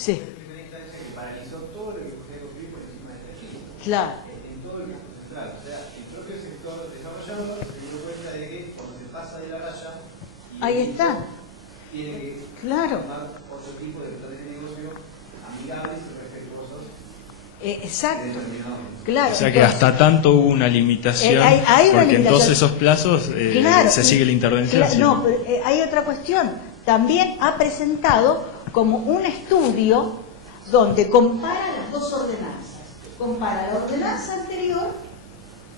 Sí. en primera instancia que paralizó todo lo que podía construir por encima de Chile. Claro. En todo el campo central. O sea, el propio sector desarrollador se dio cuenta de que cuando se pasa de la raya, Ahí está. tiene que Claro. tomar otro tipo de planes de negocio amigables y respetuosos. Exacto. Claro. O sea que hasta tanto hubo una limitación, hay una porque en todos limitación. esos plazos Claro. se sigue la intervención. Claro, no, pero hay otra cuestión. También ha presentado como un estudio donde compara las dos ordenanzas. Compara la ordenanza anterior,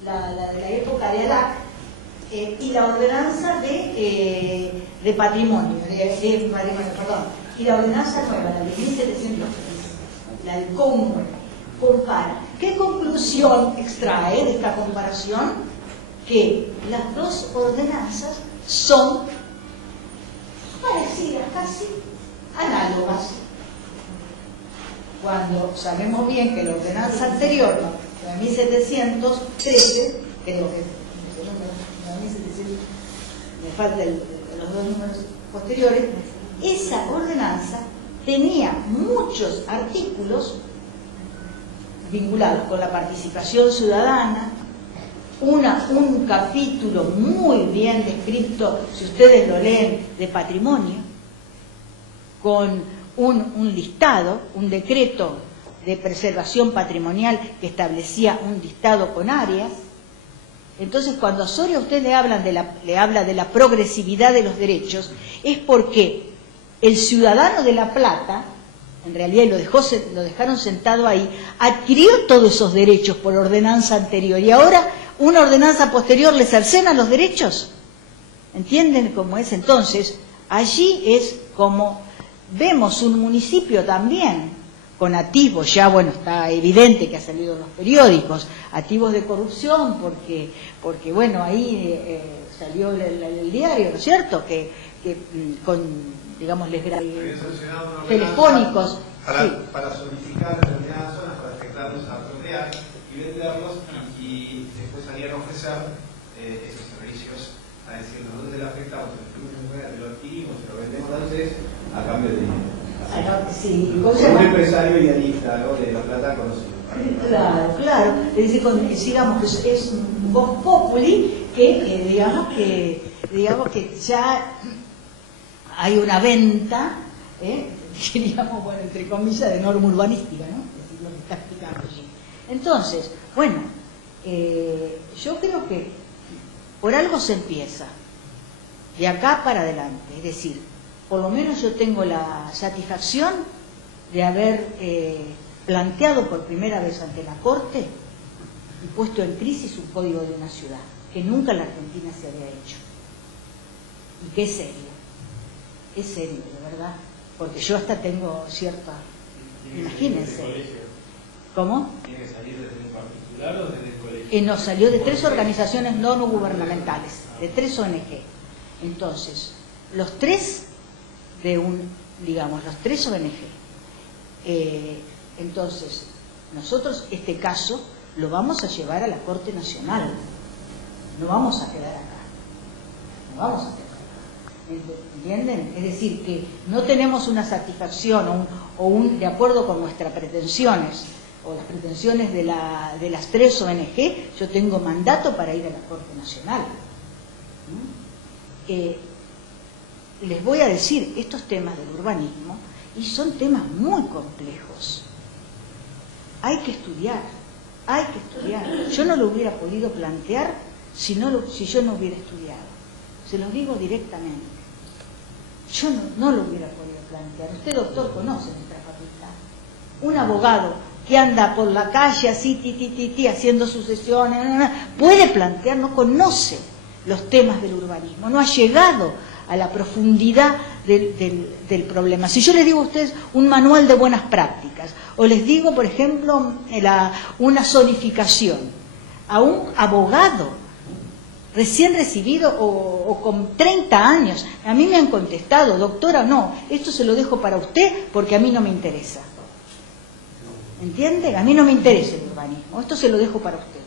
la de la época de ALAC, y la ordenanza de patrimonio, perdón, y la ordenanza nueva, la de 1700, la del CONUE. Compara. ¿Qué conclusión extrae de esta comparación? Que las dos ordenanzas son parecidas, casi análogas. Cuando sabemos bien que la ordenanza anterior, la de 1713, creo que la 1700, me faltan los dos números posteriores, esa ordenanza tenía muchos artículos vinculados con la participación ciudadana, un capítulo muy bien descrito, si ustedes lo leen, de patrimonio, con un listado, un decreto de preservación patrimonial que establecía un listado con áreas. Entonces, cuando a Soria usted le habla de la progresividad de los derechos, es porque el ciudadano de La Plata, en realidad lo dejaron sentado ahí, adquirió todos esos derechos por ordenanza anterior y ahora una ordenanza posterior le cercena los derechos. ¿Entienden cómo es? Entonces, allí es como vemos un municipio también con atisbos, ya bueno, está evidente que ha salido en los periódicos, atisbos de corrupción, porque bueno, ahí salió el diario, ¿no es cierto?, que con, digamos, telefónicos. Para zonificar determinadas zonas, para afectarlos a apropiar y venderlos, y después salían a ofrecer esos servicios, a decir, nosotros le afectamos, lo adquirimos, lo vendemos a ustedes a cambio de dinero. Sí, un empresario idealista, ¿no?, de La Plata conocido. Claro. Es decir, digamos que es un vox populi que digamos que ya hay una venta, diríamos, bueno, entre comillas, de norma urbanística, ¿no? Es lo que está explicando allí. Entonces, bueno, yo creo que por algo se empieza, de acá para adelante, es decir, por lo menos yo tengo la satisfacción de haber planteado por primera vez ante la Corte y puesto en crisis un código de una ciudad, que nunca en la Argentina se había hecho, y que es serio, de verdad, porque yo hasta tengo cierta, imagínense. ¿Cómo? ¿Tiene que salir desde un particular o desde el colegio? Nos salió de 3 organizaciones no gubernamentales, de 3 ONG. Entonces, los 3 los 3 ONG. Entonces, nosotros este caso lo vamos a llevar a la Corte Nacional. No vamos a quedar acá. No vamos a quedar acá. ¿Entienden? Es decir, que no tenemos una satisfacción de acuerdo con nuestras pretensiones o las pretensiones de las 3 ONG, yo tengo mandato para ir a la Corte Nacional. Les voy a decir, estos temas del urbanismo, y son temas muy complejos. Hay que estudiar. Yo no lo hubiera podido plantear si yo no hubiera estudiado. Se los digo directamente. Yo no lo hubiera podido plantear. Usted, doctor, conoce nuestra facultad. Un abogado que anda por la calle así, haciendo sucesiones, puede plantear, no conoce los temas del urbanismo, no ha llegado a la profundidad del problema. Si yo les digo a ustedes un manual de buenas prácticas, o les digo, por ejemplo, una zonificación, a un abogado recién recibido o con 30 años, a mí me han contestado, doctora, no, esto se lo dejo para usted porque a mí no me interesa. ¿Entiende? A mí no me interesa el urbanismo, esto se lo dejo para usted.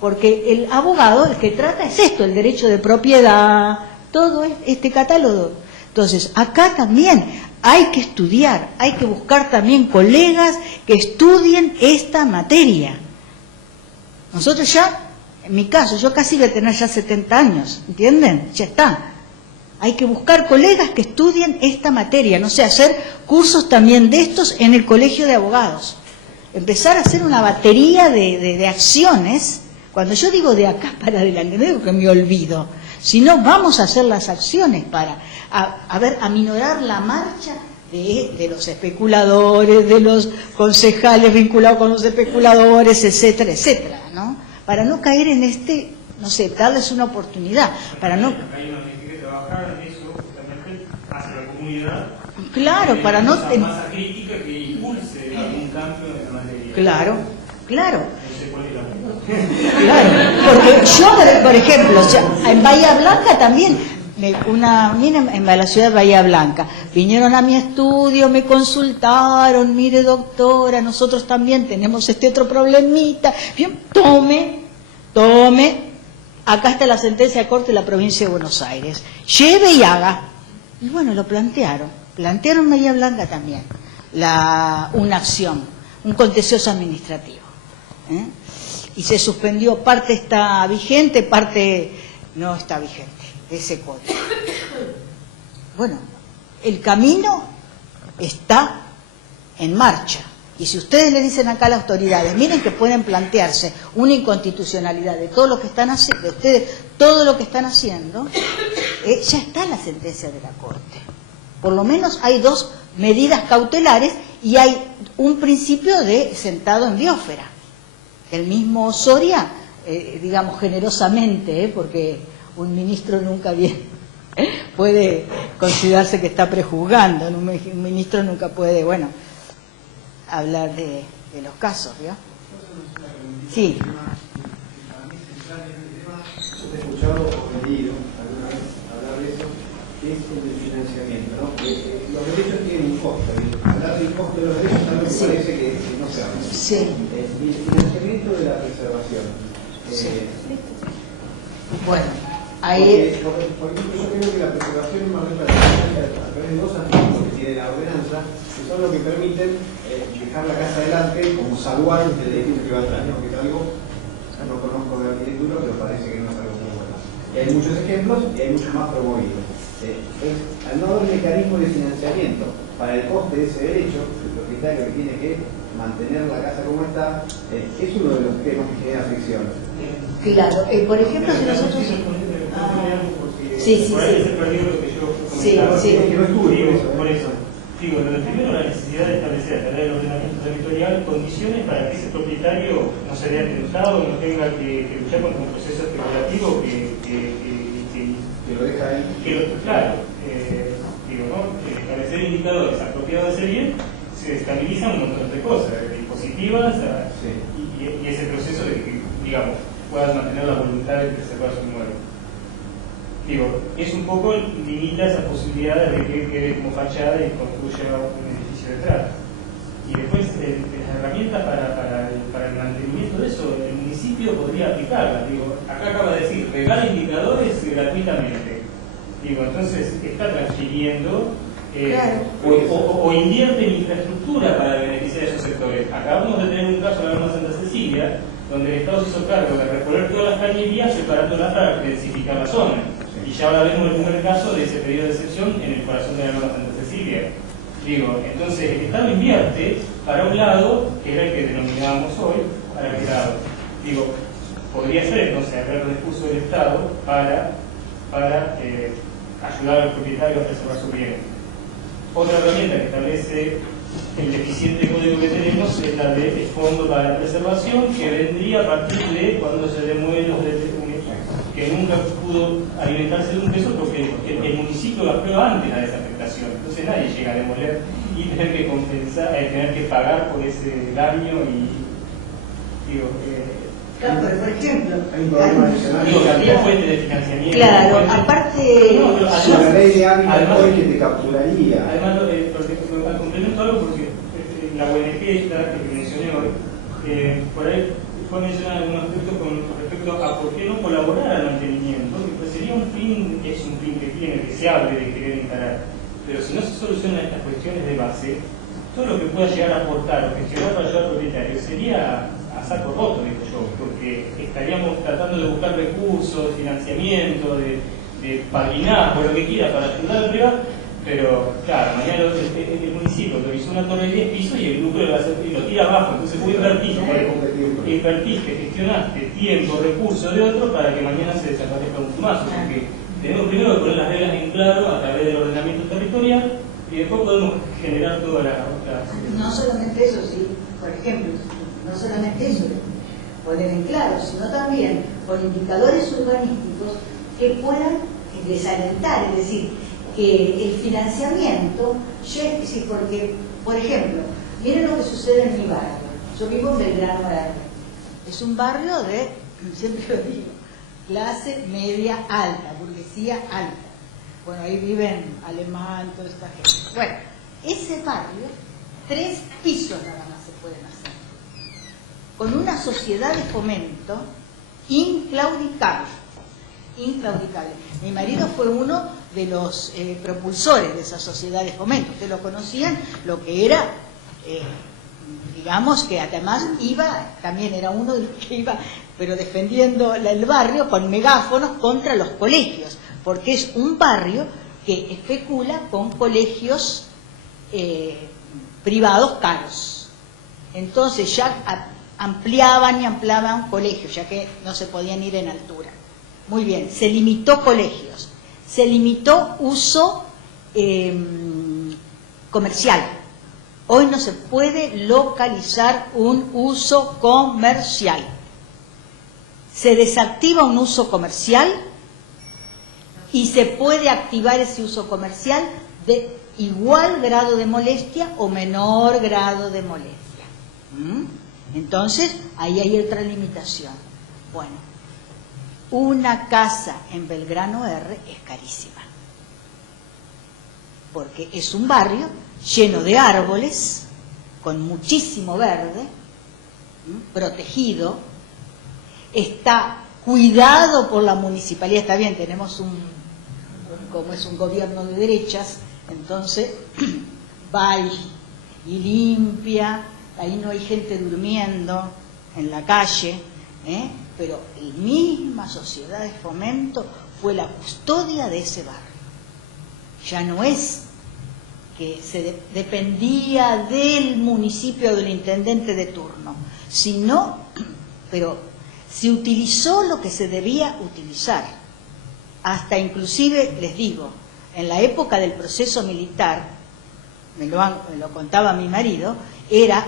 Porque el abogado, el que trata es esto, el derecho de propiedad, todo este catálogo. Entonces, acá también hay que estudiar, hay que buscar también colegas que estudien esta materia. Nosotros ya, en mi caso, yo casi voy a tener ya 70 años, ¿entienden? Ya está. Hay que buscar colegas que estudien esta materia, no sé, hacer cursos también de estos en el colegio de abogados. Empezar a hacer una batería de acciones. Cuando yo digo de acá para adelante, no digo que me olvido, sino vamos a hacer las acciones para aminorar la marcha de los especuladores, de los concejales vinculados con los especuladores, etcétera, etcétera, ¿no? Para no caer en no sé, darles una oportunidad, para no... Hay una que trabajar en eso justamente hacia la comunidad. Claro, para no... Una masa crítica que impulse algún cambio en la materia. Claro, claro. No sé cuál es la... Claro, porque yo, por ejemplo, en Bahía Blanca también, en la ciudad de Bahía Blanca, vinieron a mi estudio, me consultaron, mire doctora, nosotros también tenemos este otro problemita, bien, tome, acá está la sentencia de corte de la provincia de Buenos Aires, lleve y haga. Y bueno, lo plantearon en Bahía Blanca también, una acción, un contencioso administrativo. Y se suspendió, parte está vigente, parte no está vigente, de ese código. Bueno, el camino está en marcha. Y si ustedes le dicen acá a las autoridades, miren que pueden plantearse una inconstitucionalidad de todo lo que están haciendo, todo lo que están haciendo, ya está la sentencia de la Corte. Por lo menos hay 2 medidas cautelares y hay un principio de sentado en biosfera. El mismo Soria, digamos generosamente, porque un ministro nunca viene, puede considerarse que está prejuzgando, un ministro nunca puede, bueno, hablar de los casos, ¿vio? Sí. Yo te he escuchado o leído alguna vez hablar de eso, que es el del financiamiento, ¿no? Los derechos tienen un costo, y hablar del costo de los derechos es algo que parece que no se habla. Sí. Y el financiamiento de la preservación. Sí. Bueno, ahí... Porque yo creo que la preservación es más a través de 2 aspectos que tiene la ordenanza, que son lo que permiten dejar la casa adelante como salvar del edificio que va atrás, ¿no? Que es algo, no conozco de arquitectura, pero parece que no es algo muy bueno. Y hay muchos ejemplos y hay muchos más promovidos. Al no haber mecanismo de financiamiento para el coste de ese derecho, el propietario que tiene que mantener la casa como está, es uno de los temas que genera fricción. Claro, por ejemplo, si nosotros... Sí. Por eso, digo, lo primero, la necesidad de establecer a través del ordenamiento territorial condiciones para que ese propietario no se vea tentado, no tenga que luchar contra un proceso especulativo que lo deja ahí. Claro, digo, ¿no? Establecer indicadores apropiados de ese bien se estabilizan un montón de cosas, de dispositivas y ese proceso de que, digamos, puedas mantener la voluntad de preservar su inmueble. Digo, es un poco, limita esa posibilidad de que quede como fachada y construya un edificio detrás. Y después, las herramientas para el mantenimiento de eso, el municipio podría aplicarlas. Digo, acá acaba de decir, regala indicadores gratuitamente. Digo, entonces está transfiriendo o invierte en infraestructura para beneficiar a esos sectores. Acabamos de tener un caso en la Norma Santa Cecilia, donde el Estado se hizo cargo de recorrer todas las cañerías, separándolas para densificar la zona. Y ya ahora vemos el primer caso de ese periodo de excepción en el corazón de la Norma Santa Cecilia. Digo, entonces el Estado invierte para un lado, que era el que denominábamos hoy, para qué lado. Digo, podría ser entonces hablar del discurso del Estado para ayudar al propietario a preservar su bien. Otra herramienta que establece el deficiente código que tenemos es la del Fondo para la Preservación, que vendría a partir de cuando se demueven los derechos que nunca pudo alimentarse de un peso porque el municipio gastó antes la desafectación. Entonces nadie llega a demoler y tener que compensar, tener que pagar por ese daño y digo, claro, pero por ejemplo, también fuente de financiamiento. Claro, aparte la ley de hábitat hoy que te capturaría. Además, al complemento algo porque la ONG esta que mencioné hoy, por ahí fue mencionar algunos aspectos con respecto a por qué no colaborar al mantenimiento, pues sería un fin, es un fin que tiene, que se hable de querer encarar, pero si no se solucionan estas cuestiones de base, todo lo que pueda llegar a aportar o gestionar para ayudar al propietario sería a saco roto, digo yo, porque estaríamos tratando de buscar recursos, financiamiento, de padrinazgo, lo que quiera para ayudar al privado, pero claro, mañana el municipio autorizó una torre de 10 pisos y el lucro lo tira abajo, entonces vos invertiste, gestionaste tiempo, recursos de otro para que mañana se desaparezca un plumazo, porque tenemos primero que poner las reglas en claro a través del ordenamiento territorial y después podemos generar todas las otras. No solamente eso, sí, por ejemplo, no solamente eso, poner en claro, sino también con indicadores urbanísticos que puedan desalentar, es decir, que el financiamiento llegue, es decir, porque, por ejemplo, miren lo que sucede en mi barrio. Yo vivo en Belgrano R. Es un barrio de, siempre lo digo, clase media alta, burguesía alta. Bueno, ahí viven alemán, toda esta gente. Bueno, ese barrio, 3 pisos nada más se pueden hacer. Con una sociedad de fomento inclaudicable. Inclaudicable. Mi marido fue uno de los propulsores de esa sociedad de fomento. Ustedes lo conocían, lo que era, digamos que además iba, también era uno de los que iba, pero defendiendo el barrio con megáfonos contra los colegios, porque es un barrio que especula con colegios privados caros. Entonces ya ampliaban y ampliaban colegios, ya que no se podían ir en altura. Muy bien, se limitó colegios, se limitó uso comercial. Hoy no se puede localizar un uso comercial. Se desactiva un uso comercial y se puede activar ese uso comercial de igual grado de molestia o menor grado de molestia. Entonces, ahí hay otra limitación. Bueno, una casa en Belgrano R es carísima, porque es un barrio lleno de árboles, con muchísimo verde, protegido, está cuidado por la municipalidad. Está bien, tenemos como es un gobierno de derechas, entonces va y limpia, ahí no hay gente durmiendo en la calle, pero la misma sociedad de fomento fue la custodia de ese barrio. Ya no es que se dependía del municipio o del intendente de turno, sino, pero se utilizó lo que se debía utilizar. Hasta inclusive, les digo, en la época del proceso militar, me lo contaba mi marido,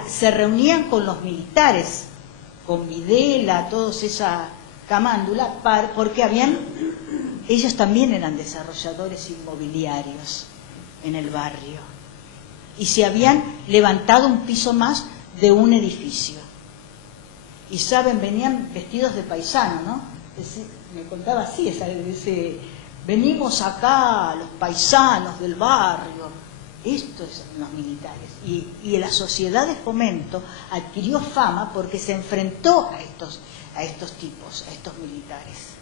se reunían con los militares, con Videla, todos esa camándula, porque ellos también eran desarrolladores inmobiliarios en el barrio y se habían levantado un piso más de un edificio. Y saben, venían vestidos de paisano, ¿no? Me contaba así, venimos acá los paisanos del barrio. Esto es los militares. Y la sociedad de fomento adquirió fama porque se enfrentó a estos tipos, a estos militares,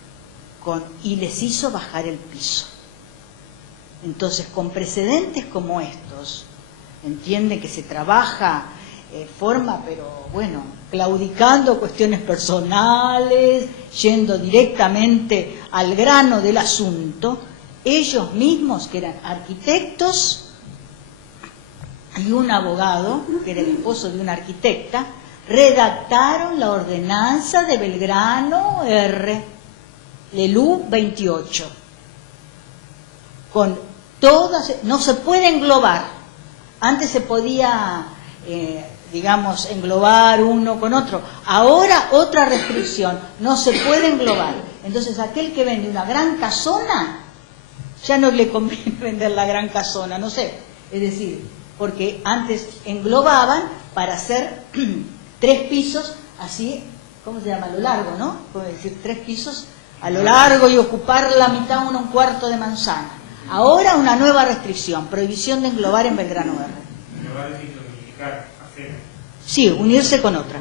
y les hizo bajar el piso. Entonces, con precedentes como estos, entiende que se trabaja forma, pero bueno, claudicando cuestiones personales, yendo directamente al grano del asunto. Ellos mismos, que eran arquitectos, y un abogado, que era el esposo de una arquitecta, redactaron la ordenanza de Belgrano R, Lelú 28, con todas, no se puede englobar. Antes se podía, digamos, englobar uno con otro. Ahora otra restricción, no se puede englobar. Entonces aquel que vende una gran casona, ya no le conviene vender la gran casona, no sé. Es decir, porque antes englobaban para hacer 3 pisos, así, ¿cómo se llama? A lo largo, ¿no? Como decir, 3 pisos a lo largo y ocupar la mitad, un cuarto de manzana. Ahora una nueva restricción, prohibición de englobar en Belgrano R. ¿Englobar es unificar, hacer? Sí, unirse con otra.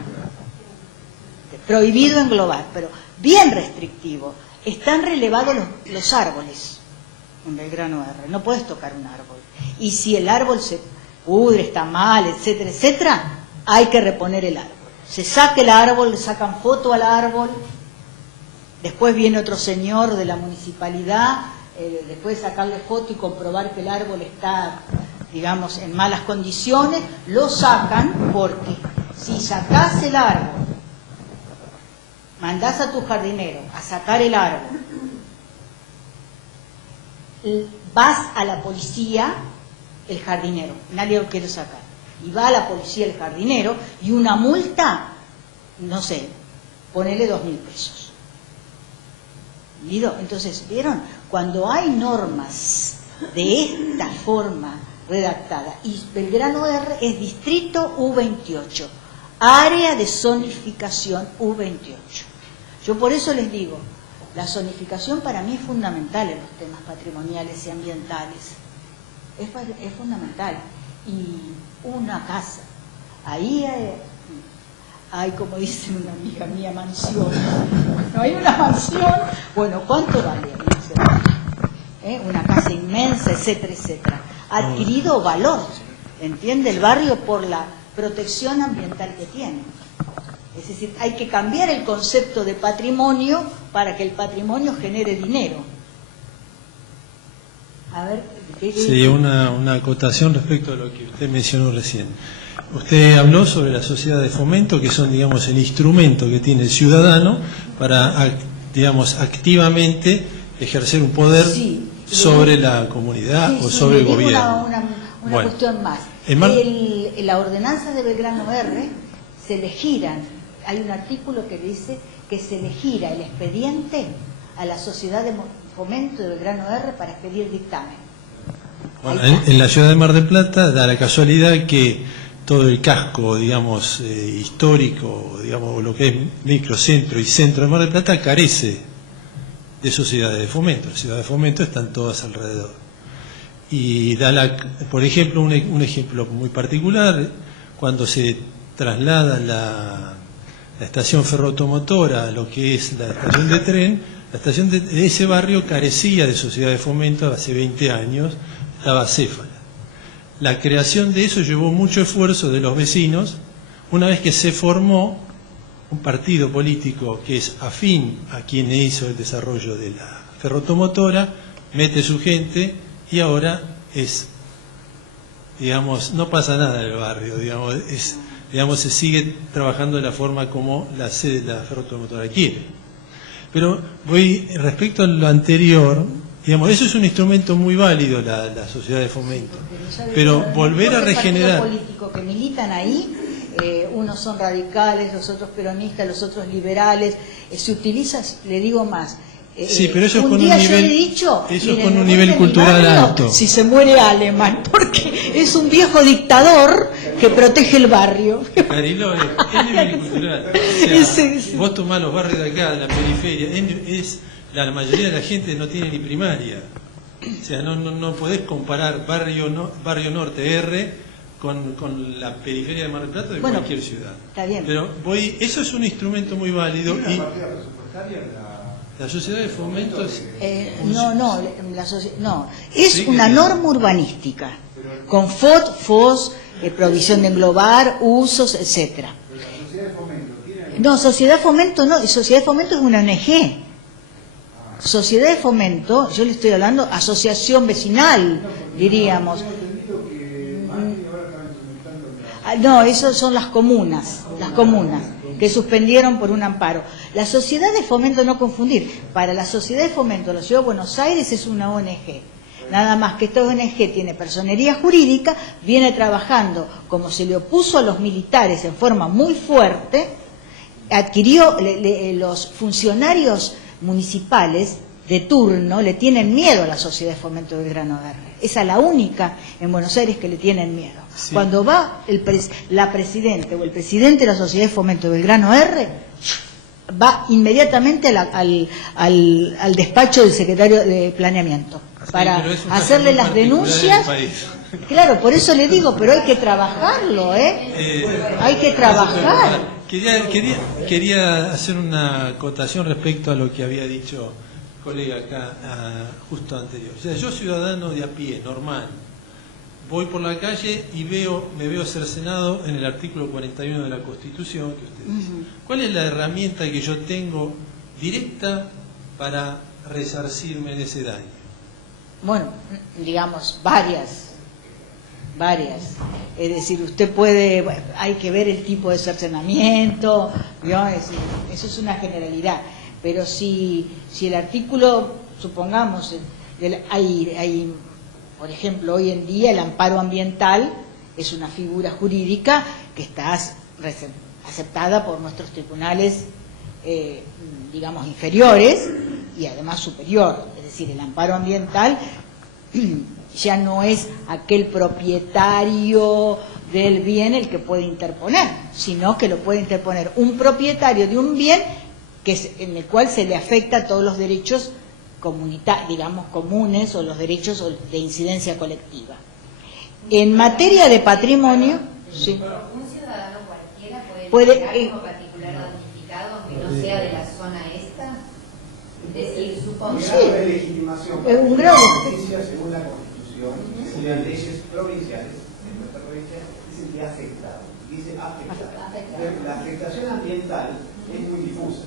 Prohibido englobar, pero bien restrictivo. Están relevados los árboles. en Belgrano R. No puedes tocar un árbol. Y si el árbol se pudre, está mal, etcétera, etcétera, hay que reponer el árbol. Se saca el árbol, le sacan foto al árbol, después viene otro señor de la municipalidad, después de sacarle foto y comprobar que el árbol está, digamos, en malas condiciones, lo sacan, porque si sacás el árbol, mandás a tu jardinero a sacar el árbol, vas a la policía, el jardinero, nadie lo quiere sacar, y va a la policía el jardinero, y una multa, no sé, ponele 2.000 pesos. ¿Entendido? Entonces, ¿vieron? Cuando hay normas de esta forma redactada, y Belgrano R es distrito U28, área de zonificación U28. Yo por eso les digo, la zonificación para mí es fundamental en los temas patrimoniales y ambientales. Es fundamental. Y una casa, ahí hay, como dice una amiga mía, mansión. No hay una mansión. Bueno, ¿cuánto vale una casa inmensa, etcétera, etcétera? Ha adquirido valor, ¿entiende? El barrio por la protección ambiental que tiene. Es decir, hay que cambiar el concepto de patrimonio para que el patrimonio genere dinero. A ver, sí, una acotación respecto a lo que usted mencionó recién. Usted habló sobre la sociedad de fomento, que son, digamos, el instrumento que tiene el ciudadano para, digamos, activamente ejercer un poder sobre la comunidad o sobre el gobierno. Una cuestión más. La ordenanza de Belgrano R se le giran. Hay un artículo que dice que se le gira el expediente a la sociedad de fomento de Belgrano R para expedir dictamen. Bueno, en la ciudad de Mar del Plata da la casualidad que todo el casco, digamos, histórico, digamos, lo que es microcentro y centro de Mar del Plata carece de sociedades de fomento. Las ciudades de fomento están todas alrededor. Y por ejemplo, un ejemplo muy particular, cuando se traslada la estación ferroautomotora a lo que es la estación de tren, la estación de ese barrio carecía de sociedad de fomento hace 20 años, estaba acéfala. La creación de eso llevó mucho esfuerzo de los vecinos. Una vez que se formó un partido político que es afín a quien hizo el desarrollo de la ferroautomotora, mete su gente y ahora es, digamos, no pasa nada en el barrio, digamos, se sigue trabajando de la forma como la sede de la ferroautomotora quiere. Pero respecto a lo anterior, digamos, eso es un instrumento muy válido, la sociedad de fomento. Pero volver a regenerar... Los políticos que militan ahí, unos son radicales, los otros peronistas, los otros liberales, se utiliza, le digo más... sí, pero eso es con un nivel, cultural alto. Si se muere Alemán, porque es un viejo dictador que protege el barrio. Cariló, es nivel cultural. O sea, vos tomás los barrios de acá, de la periferia, la mayoría de la gente no tiene ni primaria. O sea, no podés comparar barrio norte R con la periferia de Mar del Plata de cualquier ciudad. Está bien. Pero eso es un instrumento muy válido. ¿Tiene una partida presupuestaria la sociedad de fomento es una norma urbanística con FOS, provisión de englobar, usos, etcétera. Pero la sociedad de fomento tiene... No, sociedad de fomento no, sociedad de fomento es una ONG. Sociedad de fomento, yo le estoy hablando asociación vecinal, diríamos. No, esos son las comunas, que suspendieron por un amparo. La sociedad de fomento, no confundir, para la sociedad de fomento de la Ciudad de Buenos Aires es una ONG. Nada más que esta ONG tiene personería jurídica, viene trabajando como se le opuso a los militares en forma muy fuerte, adquirió los funcionarios municipales de turno, le tienen miedo a la sociedad de fomento de Belgrano R. Esa es la única en Buenos Aires que le tienen miedo. Sí. Cuando va la presidente o el presidente de la sociedad de fomento de Belgrano R, va inmediatamente al despacho del secretario de planeamiento para hacerle las denuncias. Claro, por eso le digo, pero hay que trabajarlo, hay que trabajar. Quería hacer una acotación respecto a lo que había dicho colega acá, justo anterior. O sea, yo ciudadano de a pie, normal, voy por la calle y me veo cercenado en el artículo 41 de la Constitución que usted dice. ¿Cuál es la herramienta que yo tengo directa para resarcirme de ese daño? Bueno, digamos, varias. Es decir, usted puede, hay que ver el tipo de cercenamiento, ¿no? Eso es una generalidad. Pero si el artículo, supongamos, hay, por ejemplo, hoy en día el amparo ambiental es una figura jurídica que está aceptada por nuestros tribunales, digamos, inferiores y además superior. Es decir, el amparo ambiental ya no es aquel propietario del bien el que puede interponer, sino que lo puede interponer un propietario de un bien en el cual se le afecta todos los derechos digamos, comunes o los derechos de incidencia colectiva. En materia de patrimonio, sí. Un ciudadano cualquiera puede llegar como particular damnificado, aunque no sea de la zona esta. Es decir, supongo un grado de legitimación para un grado la justicia según la Constitución y las leyes provinciales en nuestra provincia dicen que afectado. Dice afectado. La afectación ambiental es muy difusa.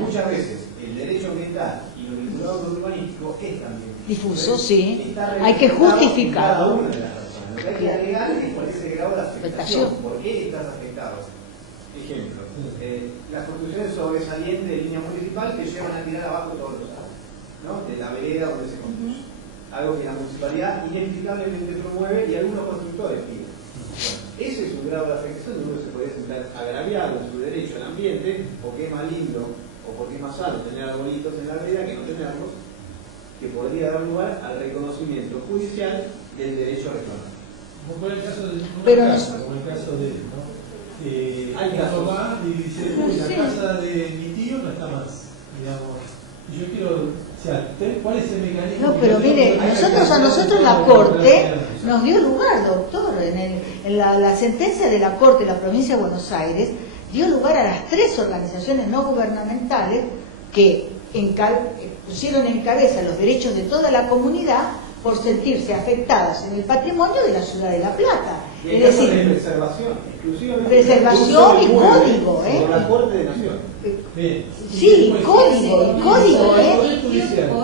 Muchas veces el derecho ambiental y lo vinculado con lo urbanístico es también difuso, sí. Hay que justificar. Cada una de las personas. Lo que hay que agregar es cuál es el grado de afectación. ¿Por qué estás afectado? Ejemplo, las construcciones sobresalientes de línea municipal que llevan a tirar abajo todos los árboles, ¿no? De la vereda donde se construye. Algo que la municipalidad inexplicablemente promueve y algunos constructores piden. Ese es un grado de afectación donde uno se puede sentar agraviado en su derecho al ambiente, porque es más lindo o porque es más sano tener arbolitos en la vereda que no tenerlos, que podría dar lugar al reconocimiento judicial del derecho a reclamar. Como el caso de, pero como el caso de él, ¿no? Hay casos va y dice, la casa de mi tío no está más, digamos. Y yo quiero, o sea, ¿cuál es el mecanismo? No, pero mire, a nosotros la Corte nos dio lugar, doctor, en la sentencia de la Corte de la Provincia de Buenos Aires, dio lugar a las 3 organizaciones no gubernamentales que pusieron en cabeza los derechos de toda la comunidad por sentirse afectadas en el patrimonio de la ciudad de La Plata. Y es decir, de preservación, exclusivamente. Preservación y código, por la Corte de Nación. Sí, código, por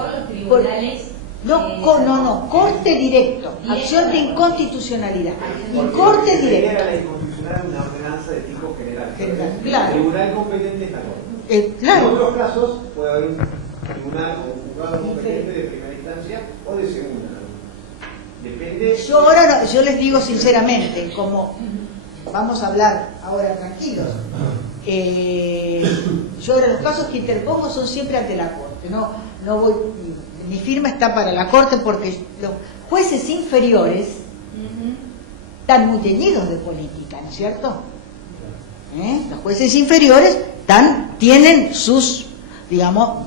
los tribunales. No, corte directo, acción de inconstitucionalidad. Y corte directo. Era la inconstitucional una ordenanza de tipo general. Claro. El tribunal competente es la Corte. Claro. En otros casos puede haber un tribunal o un juzgado competente de primera instancia o de segunda. Depende. Yo les digo sinceramente, como vamos a hablar ahora tranquilos, yo ahora los casos que interpongo son siempre ante la Corte. No voy, mi firma está para la Corte porque los jueces inferiores están muy teñidos de política, ¿no es cierto? Los jueces inferiores tienen sus, digamos,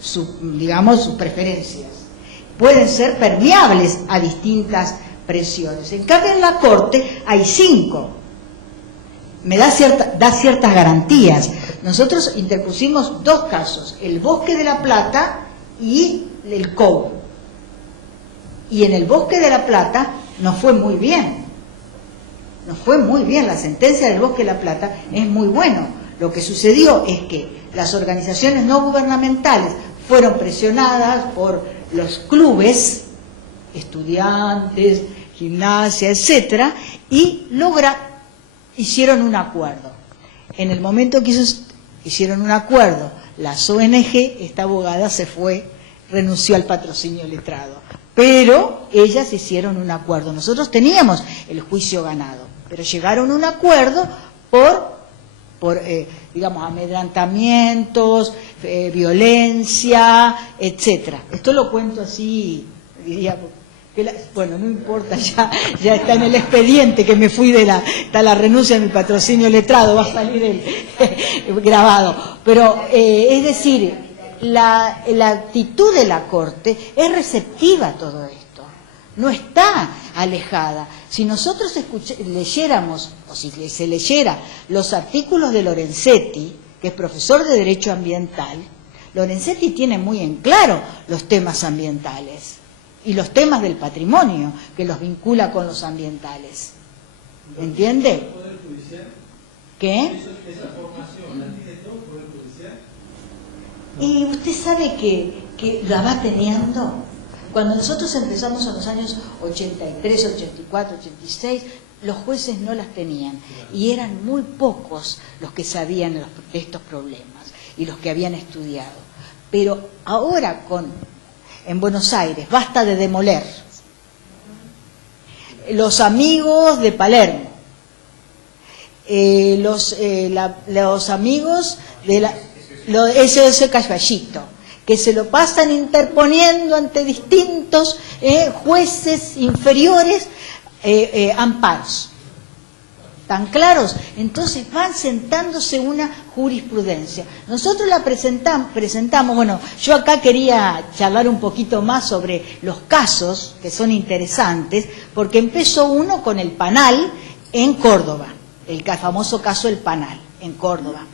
sus preferencias. Pueden ser permeables a distintas presiones. En cambio, en la Corte hay 5. Da ciertas garantías. Nosotros interpusimos 2 casos, el Bosque de La Plata y el Cobo. Y en el Bosque de La Plata nos fue muy bien. La sentencia del Bosque de La Plata es muy bueno. Lo que sucedió es que las organizaciones no gubernamentales fueron presionadas por los clubes, estudiantes, gimnasia, etcétera, y hicieron un acuerdo. En el momento que hicieron un acuerdo, las ONG, esta abogada renunció al patrocinio letrado, pero ellas hicieron un acuerdo. Nosotros teníamos el juicio ganado, pero llegaron a un acuerdo por digamos, amedrantamientos, violencia, etcétera. Esto lo cuento así, diría, bueno, no importa, ya está en el expediente que me fui está la renuncia de mi patrocinio letrado, va a salir grabado. Pero, es decir, la actitud de la Corte es receptiva a todo esto. No está alejada. Si nosotros leyéramos, o si se leyera los artículos de Lorenzetti, que es profesor de Derecho Ambiental, Lorenzetti tiene muy en claro los temas ambientales y los temas del patrimonio, que los vincula con los ambientales. ¿Entiende? ¿Qué? ¿Esa formación la tiene todo el Poder Judicial? Y usted sabe que la va teniendo. Cuando nosotros empezamos en los años 83, 84, 86, los jueces no las tenían y eran muy pocos los que sabían de estos problemas y los que habían estudiado. Pero ahora en Buenos Aires, basta de demoler. Los amigos de Palermo, los amigos de ese Caballito, que se lo pasan interponiendo ante distintos jueces inferiores amparos. ¿Tan claros? Entonces van sentándose una jurisprudencia. Nosotros la presentamos, bueno, yo acá quería charlar un poquito más sobre los casos, que son interesantes, porque empezó uno con el Panal en Córdoba, el famoso caso del Panal en Córdoba.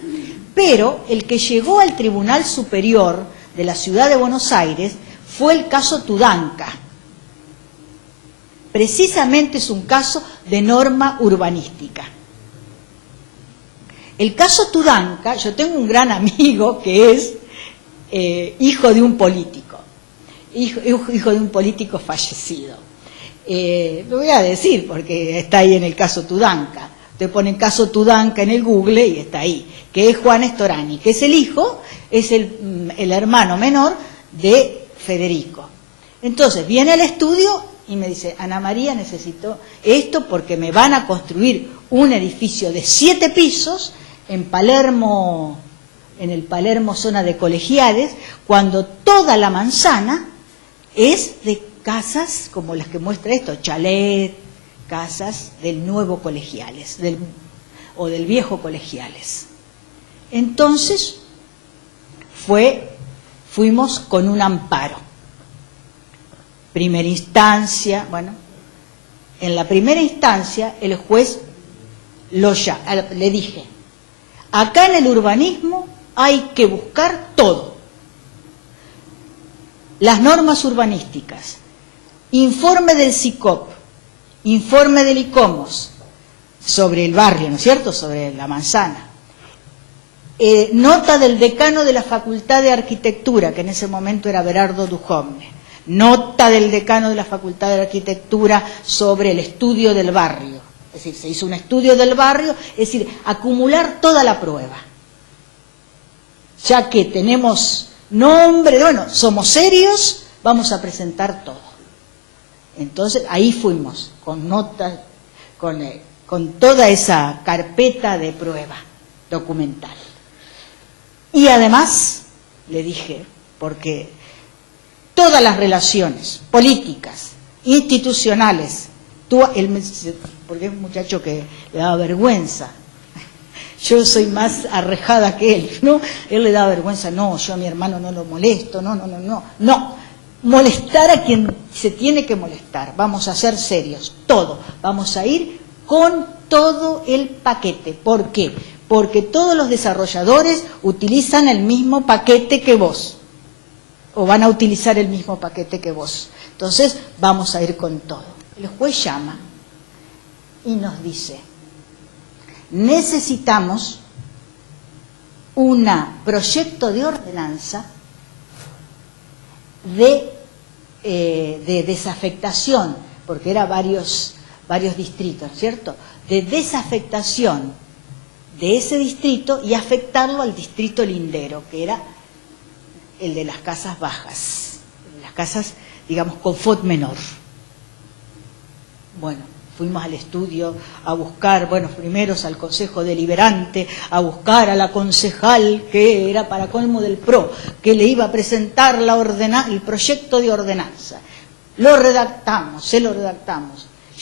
Pero el que llegó al Tribunal Superior de la Ciudad de Buenos Aires fue el caso Tudanca. Precisamente es un caso de norma urbanística. El caso Tudanca, yo tengo un gran amigo que es hijo de un político, hijo de un político fallecido. Lo voy a decir porque está ahí en el caso Tudanca. Te ponen caso Tudanca en el Google y está ahí, que es Juan Storani, que es el hijo, es el hermano menor de Federico. Entonces viene al estudio y me dice, Ana María, necesito esto porque me van a construir un edificio de 7 pisos en Palermo, en el Palermo zona de Colegiales, cuando toda la manzana es de casas como las que muestra esto, chalet, casas del nuevo Colegiales, o del viejo Colegiales. Entonces fuimos con un amparo. Primera instancia, bueno, en la primera instancia el juez le dije, acá en el urbanismo hay que buscar todo. Las normas urbanísticas, informe del SICOP, informe del ICOMOS sobre el barrio, ¿no es cierto?, sobre la manzana. Nota del decano de la Facultad de Arquitectura, que en ese momento era Berardo Duhovne. Nota del decano de la Facultad de Arquitectura sobre el estudio del barrio. Es decir, se hizo un estudio del barrio, es decir, acumular toda la prueba. Ya que tenemos nombre, bueno, somos serios, vamos a presentar todo. Entonces, ahí fuimos, con notas, con toda esa carpeta de prueba documental. Y además, le dije, porque todas las relaciones políticas, institucionales, porque es un muchacho que le daba vergüenza, yo soy más arrejada que él, ¿no? Él le daba vergüenza, no, yo a mi hermano no lo molesto, no, molestar a quien se tiene que molestar, vamos a ser serios, todo, vamos a ir con todo el paquete. ¿Por qué? Porque todos los desarrolladores utilizan el mismo paquete que vos, o van a utilizar el mismo paquete que vos. Entonces, vamos a ir con todo. El juez llama y nos dice, necesitamos un proyecto de ordenanza de desafectación, porque era varios distritos, ¿cierto?, de desafectación de ese distrito y afectarlo al distrito lindero, que era el de las casas bajas, las casas, digamos, con FOT menor. Bueno, fuimos al estudio a buscar, bueno, primeros al Consejo Deliberante, a buscar a la concejal, que era para colmo del PRO, que le iba a presentar el proyecto de ordenanza. Lo redactamos,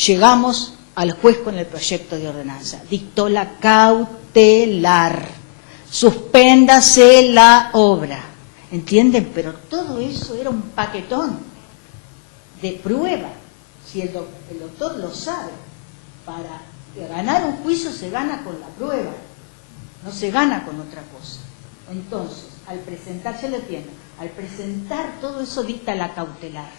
llegamos al juez con el proyecto de ordenanza, dictó la cautelar, suspéndase la obra. ¿Entienden? Pero todo eso era un paquetón de prueba. Si el doctor lo sabe, para ganar un juicio se gana con la prueba. no se gana con otra cosa. Entonces, al presentar, ya lo tiene, al presentar todo eso dicta la cautelar.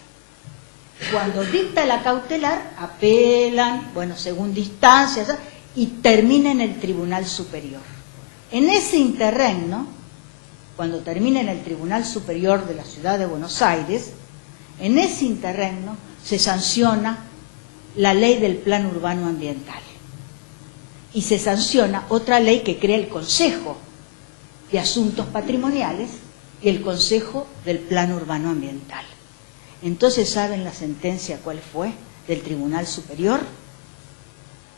Cuando dicta la cautelar, apelan, bueno, según distancias, y termina en el Tribunal Superior. En ese interregno, cuando termina en el Tribunal Superior de la Ciudad de Buenos Aires, en ese interregno se sanciona la ley del Plan Urbano Ambiental. Y se sanciona otra ley que crea el Consejo de Asuntos Patrimoniales y el Consejo del Plan Urbano Ambiental. Entonces, ¿saben la sentencia cuál fue del Tribunal Superior?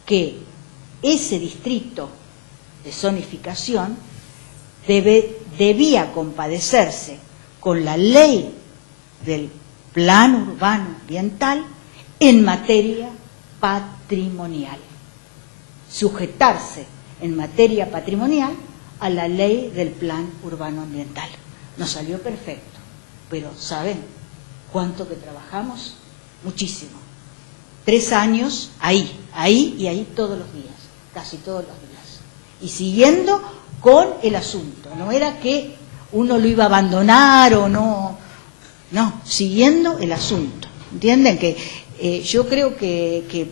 Que ese distrito de zonificación debía compadecerse con la ley del Plan Urbano Ambiental en materia patrimonial. Sujetarse en materia patrimonial a la ley del Plan Urbano Ambiental. Nos salió perfecto, pero ¿saben cuánto que trabajamos? Muchísimo. 3 años ahí y ahí todos los días, casi todos los días. Y siguiendo con el asunto. No era que uno lo iba a abandonar o no, siguiendo el asunto. ¿Entienden? Que yo creo que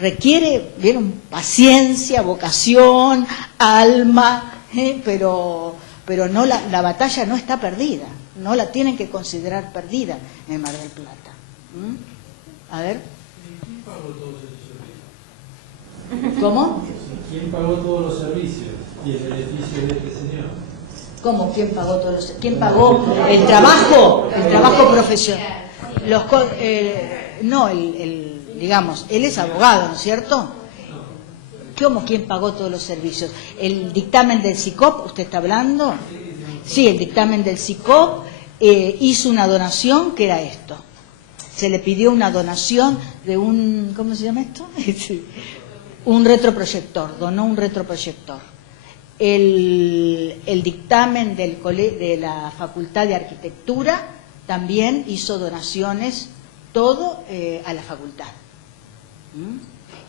requiere, ¿vieron?, paciencia, vocación, alma, pero no, la batalla no está perdida, no la tienen que considerar perdida en Mar del Plata. A ver. ¿Quién pagó todos esos servicios? ¿Cómo? ¿Quién pagó todos los servicios y el beneficio de este señor? ¿Cómo? ¿Quién pagó todos los? ¿Quién pagó el trabajo? El trabajo profesional. Digamos, él es abogado, ¿no es cierto? ¿Cómo quién pagó todos los servicios? ¿El dictamen del SICOP, usted está hablando? Sí, el dictamen del SICOP hizo una donación que era esto. Se le pidió una donación de un, ¿cómo se llama esto? Un retroproyector, donó un retroproyector. El dictamen de la Facultad de Arquitectura también hizo donaciones, todo a la facultad.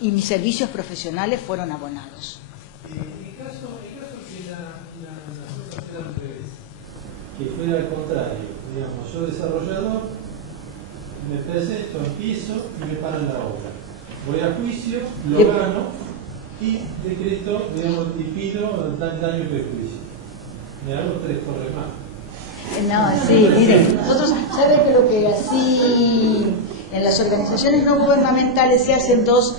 Y mis servicios profesionales fueron abonados. En caso que la cosa fuera al revés, que fuera al contrario, digamos, yo desarrollador, me presento, empiezo y me paran la obra. Voy a juicio, lo gano y decreto, digamos, y pido daño y perjuicio. Me hago 3 torres más. No, sí, miren, nosotros, ¿saben que lo que así en las organizaciones no gubernamentales se hacen 2?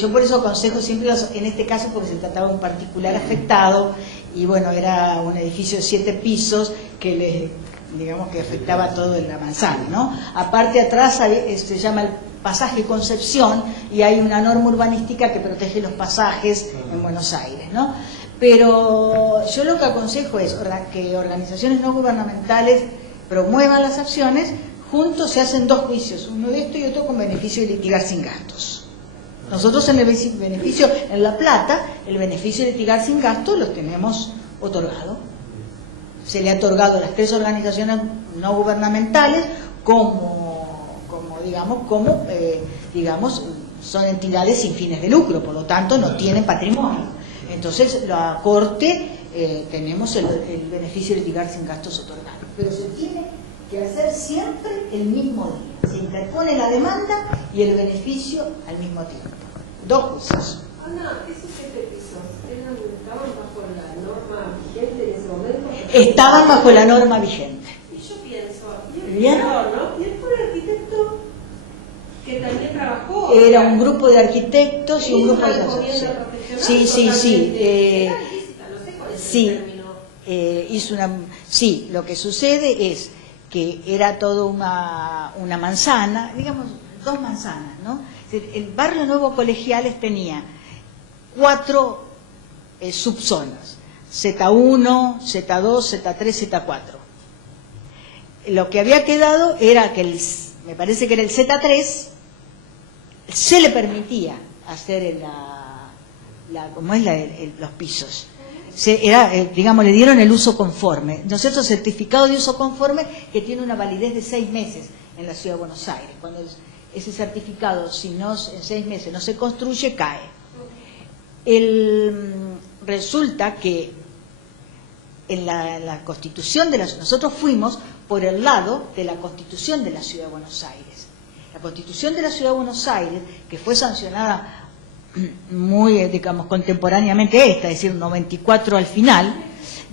Yo por eso aconsejo siempre, en este caso porque se trataba de un particular afectado y bueno, era un edificio de 7 pisos que digamos que afectaba todo en la manzana, ¿no? Aparte atrás se llama el pasaje Concepción y hay una norma urbanística que protege los pasajes en Buenos Aires, ¿no? Pero yo lo que aconsejo es que organizaciones no gubernamentales promuevan las acciones, juntos se hacen 2 juicios, uno de esto y otro con beneficio de litigar sin gastos. Nosotros en el beneficio, en La Plata, el beneficio de litigar sin gastos lo tenemos otorgado. Se le ha otorgado a las 3 organizaciones no gubernamentales digamos, son entidades sin fines de lucro, por lo tanto no tienen patrimonio. Entonces, la Corte tenemos el beneficio de litigar sin gastos otorgado. Pero se tiene que hacer siempre el mismo día. Se interpone la demanda y el beneficio al mismo tiempo. 2 juicios. Ana, ¿esos 7 pisos estaban bajo la norma vigente en ese momento? Estaban bajo la norma vigente. Y yo pienso, ¿Bien? ¿no? Y él fue un arquitecto que también trabajó. Era un grupo de arquitectos y un grupo de asociaciones. Sí. Sí, lo que sucede es que era todo una manzana, digamos 2 manzanas, ¿no? El barrio Nuevo Colegiales tenía 4 subzonas, Z1, Z2, Z3, Z4. Lo que había quedado era que me parece que era el Z3, se le permitía hacer los pisos. Le dieron el uso conforme, ¿no es cierto? Certificado de uso conforme que tiene una validez de 6 meses en la Ciudad de Buenos Aires. Cuando ese certificado, si no en 6 meses no se construye, cae. Resulta que en la constitución de nosotros fuimos por el lado de la constitución de la Ciudad de Buenos Aires. La constitución de la Ciudad de Buenos Aires, que fue sancionada muy, digamos, contemporáneamente a esta, es decir, 94 al final,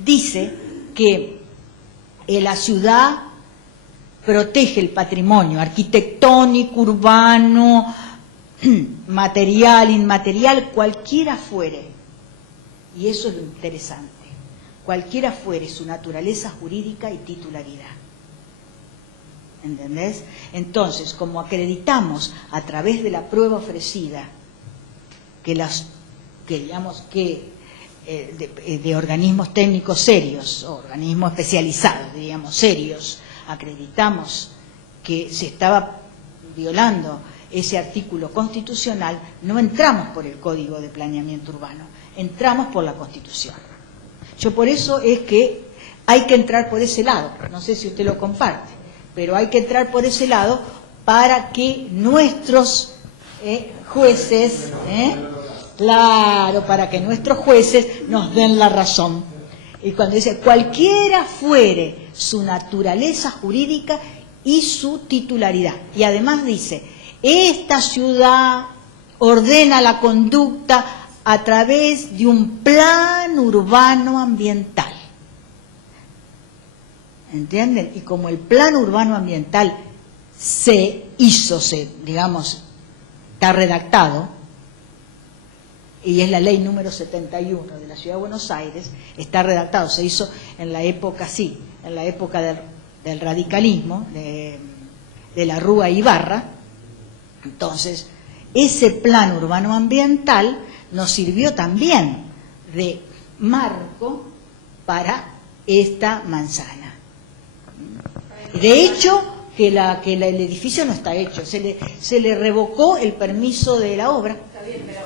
dice que la ciudad protege el patrimonio arquitectónico, urbano, material, inmaterial, cualquiera fuere. Y eso es lo interesante. Cualquiera fuere su naturaleza jurídica y titularidad. ¿Entendés? Entonces, como acreditamos a través de la prueba ofrecida de organismos técnicos serios, organismos especializados, diríamos, serios, acreditamos que se estaba violando ese artículo constitucional, no entramos por el Código de Planeamiento Urbano, entramos por la Constitución. Yo por eso es que hay que entrar por ese lado, no sé si usted lo comparte, pero hay que entrar por ese lado para que nuestros jueces, claro, para que nuestros jueces nos den la razón. Y cuando dice, cualquiera fuere su naturaleza jurídica y su titularidad. Y además dice, esta ciudad ordena la conducta a través de un plan urbano ambiental. ¿Entienden? Y como el plan urbano ambiental digamos, está redactado, y es la ley número 71 de la Ciudad de Buenos Aires, está redactado, se hizo en la época, sí, en la época del radicalismo, de la Rúa Ibarra. Entonces, ese plan urbano ambiental nos sirvió también de marco para esta manzana. De hecho, que el edificio no está hecho, se le revocó el permiso de la obra. Está bien, pero